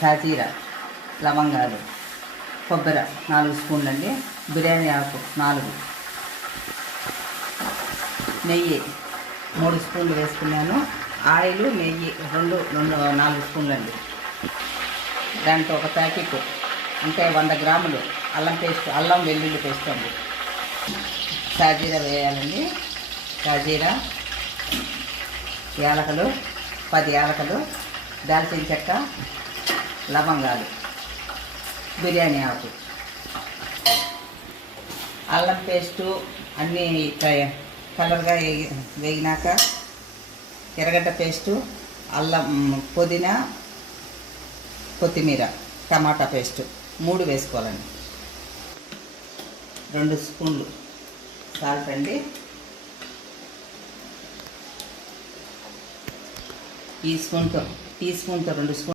సాజీరా, లవంగాలు, కొబ్బరి 4 స్పూన్లు అండి, బిర్యానీ ఆకు 4, నెయ్యి 3 స్పూన్లు వేసుకున్నాను, ఆయిల్ నెయ్యి 4 స్పూన్లు అండి. దాంట్లో ఒక ప్యాకెట్ అంటే 100 గ్రాములు అల్లం వెల్లుల్లి పేస్ట్ అండి. సాజీరా వేయాలండి. సాజీరా, యాలకలు 10 యాలకలు, దాల్చిన చెక్క, లవంగాలు, బిర్యానీ ఆకు, అల్లం పేస్టు అన్నీ కలర్గా వేగినాక ఎర్రగడ్డ పేస్టు, అల్లం, పుదీనా, కొత్తిమీర, టమాటా పేస్టు 3 వేసుకోవాలండి. 2 స్పూన్లు సాల్ట్ అండి. టీ స్పూన్తో 2 స్పూన్లు